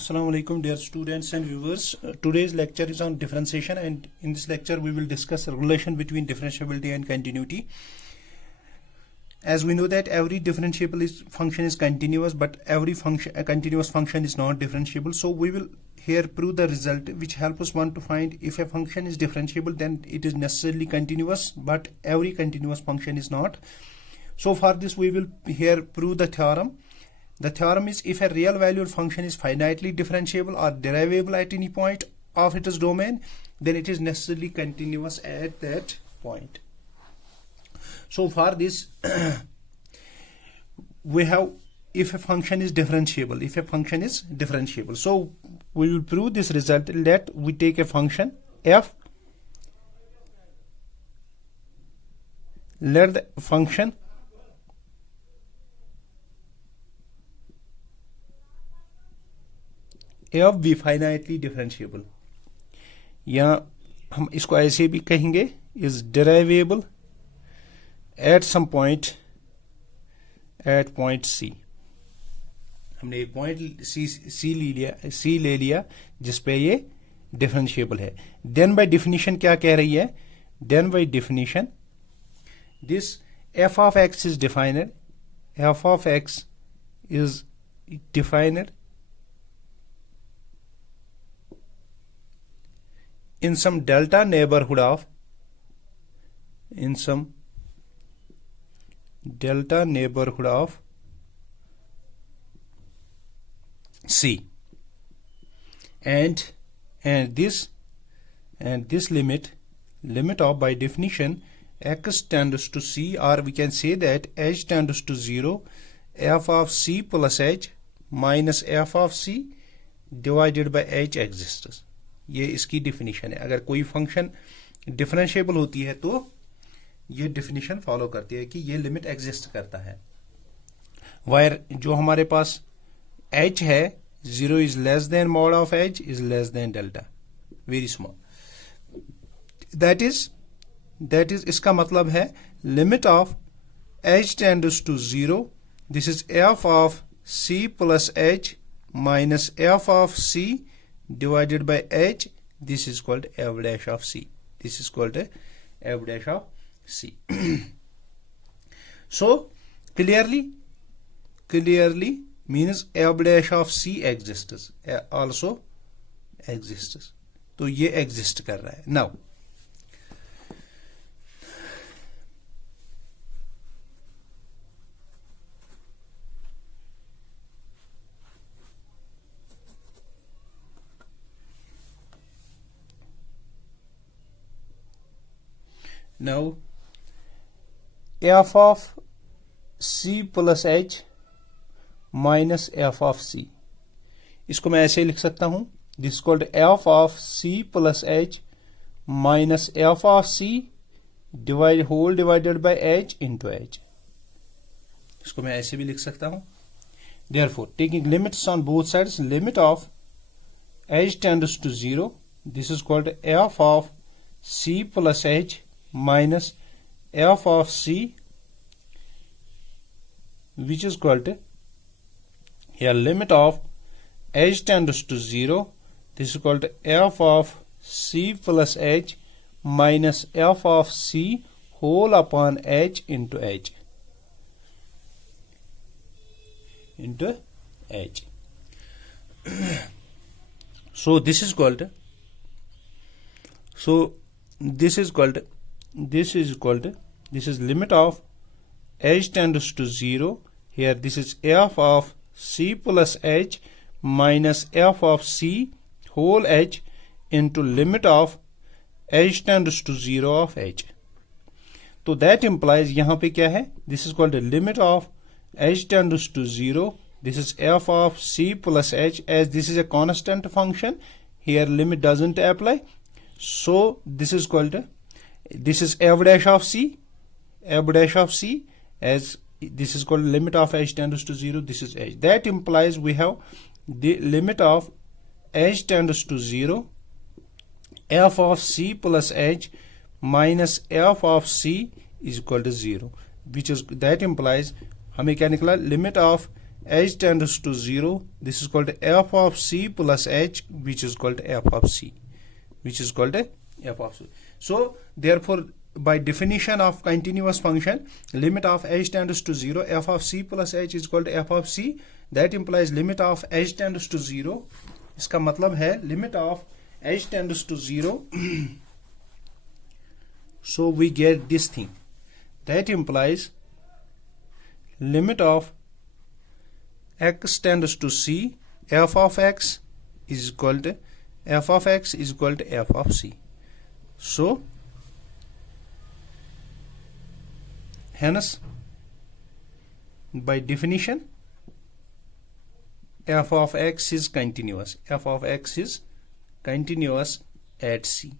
Assalamu alaikum dear students and viewers. Today's lecture is on differentiation, and in this lecture we will discuss the relation between differentiability and continuity. As we know that every differentiable function is continuous, but every continuous function is not differentiable. So we will here prove the result which help us want to find if a function is differentiable, then it is necessarily continuous, but every continuous function is not. So for this we will here prove the theorem. The theorem is if a real valued function is finitely differentiable or derivable at any point of its domain, then it is necessarily continuous at that point. So for this we have if a function is differentiable, so we will prove this result. Let we take a function f, let the function f be finitely differentiable, या हम इसको ऐसे भी कहेंगे is derivable at some point at point C. हमने एक point C ले लिया जिसपे ये डिफरेंशिएबल है. देन बाय डिफिनीशन क्या कह रही है? Then by definition this f of x is defined, f of x is defined in some delta neighborhood of C, and this limit of, by definition, x tends to C, or we can say that h tends to 0, f of C plus h minus f of C divided by h exists. ये इसकी definition है. अगर कोई function differentiable होती है तो ये definition follow करती है कि ये लिमिट एग्जिस्ट करता है. वायर जो हमारे पास h है, 0 is less than mod of h is less than delta, very small. That is इसका मतलब है limit of h tends to 0, this is f of c plus h minus f of c divided by h, this is called f dash of c. So clearly means f dash of c exists, also exists. तो ये exist कर रहा है. Now f of c plus h minus f of c, इसको मैं ऐसे लिख सकता हूं. This is called f of c plus h minus f of c divided by h into h. इसको मैं ऐसे भी लिख सकता हूं. Therefore, taking limits on both sides, limit of h tends to 0, this is called f of c plus h minus f of c, which is called here limit of h tends to 0, this is called f of c plus h minus f of c whole upon h into h. So this is limit of h tends to 0. Here this is f of c plus h minus f of c whole h into limit of h tends to 0 of h. तो that implies यहाँ पे क्या है? This is called the limit of h tends to 0. This is f of c plus h, as this is a constant function. Here limit doesn't apply. So this is f dash of c, as this is called limit of h tends to 0, this is h. That implies we have the limit of h tends to 0, f of c plus h minus f of c is equal to 0, which is, that implies हमें क्या निकला? Limit of h tends to 0, this is called f of c plus h, which is called f of c, which is called f of c. So therefore, by definition of continuous function, limit of h tends to 0, f of c plus h is called f of c. That implies limit of h tends to 0. इसका मतलब है limit of h tends to 0. So we get this thing. That implies limit of x tends to c, f of x is equal to f of x is equal to f of c. So hence, by definition, f of x is continuous. f of x is continuous at c.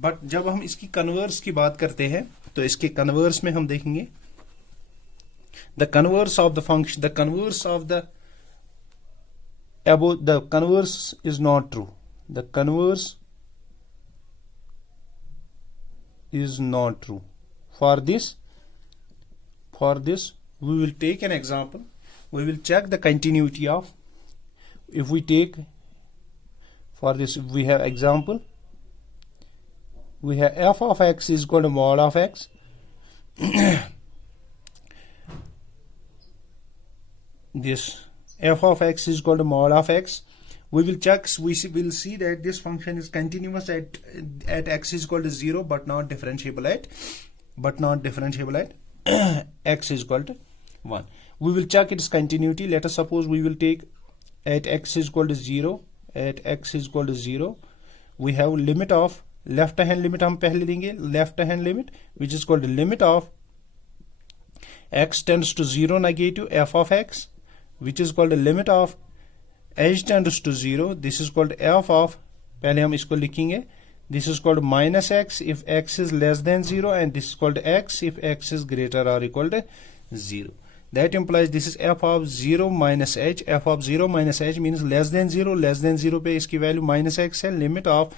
But जब हम इसकी converse की बात करते हैं तो इसके converse में हम देखेंगे the converse of the function, the converse of the above, the converse is not true. The converse is not true. For this we will take an example. We will check the continuity of, if we take, for this we have example, we have f of x is equal to mod of x. This f of x is equal to mod of x. We will check, we will see that this function is continuous at x is equal to 0, but not differentiable at x is equal to 1. We will check its continuity. Let us suppose we will take at x is equal to 0, at x is equal to 0, we have limit of left hand limit, हम पहले देंगे left hand limit, which is called the limit of x tends to 0 negative f of x, which is called the limit of h tends to 0, this is called f of, पहले हम इसको लिखेंगे, this is called minus x if x is less than 0, and this is called x if x is greater or equal to 0. That implies this is f of 0 minus h. f of 0 minus h means less than 0. less than 0 पे इसकी value minus x है. limit of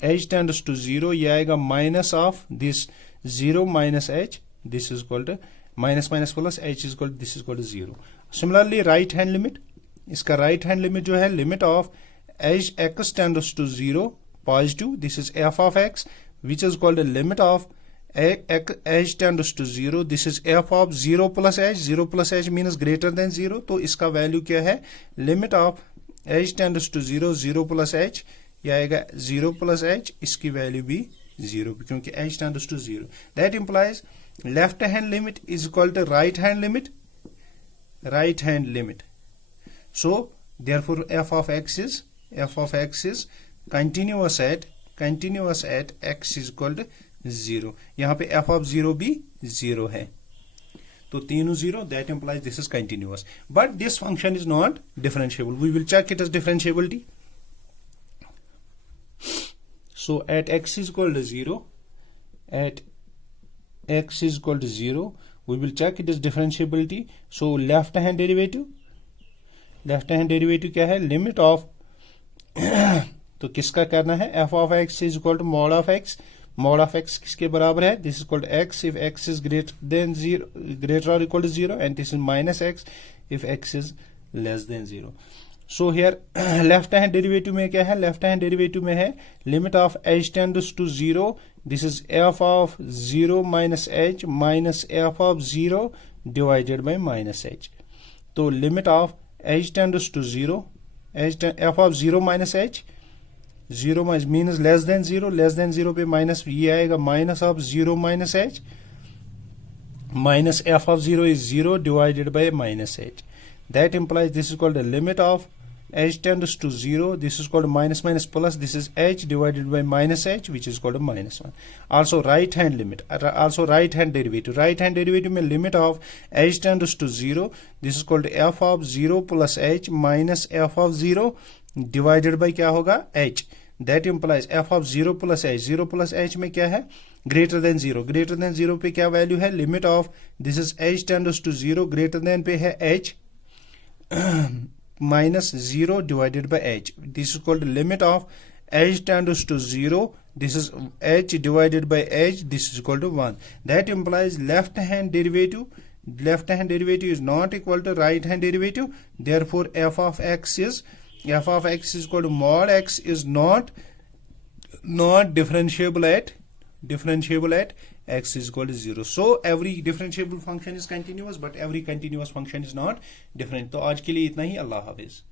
h tends to 0, ये आएगा minus of this 0 minus h, this is called minus minus plus h is called, this is called 0. Similarly right hand limit, इसका right hand limit जो है limit of h x tends to 0 positive, this is f of x, which is called the limit of h tends to 0, this is f of 0 plus h. 0 plus h means greater than 0, तो इसका value क्या है, limit of h tends to 0, 0 plus h, ये आएगा 0 plus h, इसकी value भी 0 क्योंकि h tends to 0. That implies left hand limit is equal to right hand limit. So therefore f of x is continuous at x is equal to 0. यहाँ पे f of 0 भी 0 है, तो तीनों 0. That implies this is continuous, but this function is not differentiable. We will check it as differentiability. So at x is equal to 0, we will check it as differentiability. So left hand derivative क्या है, limit of तो किसका करना है, f of x is equal to mod of x. mod of x किसके बराबर है, this is called x if x is greater or equal to 0, and this is minus x if x is less than 0. So here left hand derivative में क्या है, left hand derivative में है limit of h tends to 0, this is f of 0 minus h minus f of 0 divided by minus h. तो limit of h tends to 0, f of 0 minus h, 0 means less than 0. less than 0 पे minus ये आएगा minus of 0 minus h, minus f of 0 is 0 divided by minus h. That implies this is called the limit of h tends to 0, this is called minus minus plus, this is h divided by minus h, which is called minus 1. Also right hand limit, also right hand derivative में limit of h tends to 0, this is called f of 0 plus h minus f of 0 divided by क्या होगा, h. That implies f of 0 plus h, 0 plus h में क्या है, greater than 0 पे क्या value है, limit of this is h tends to 0, greater than पे है h minus 0 divided by h. This is called limit of h tends to 0, this is h divided by h, this is equal to 1. That implies left hand derivative, left hand derivative is not equal to right hand derivative. Therefore f of x is equal to mod x is not differentiable at x is equal to 0. So every differentiable function is continuous, but every continuous function is not different. तो आज के लिए इतना ही. अल्लाह हाफिज.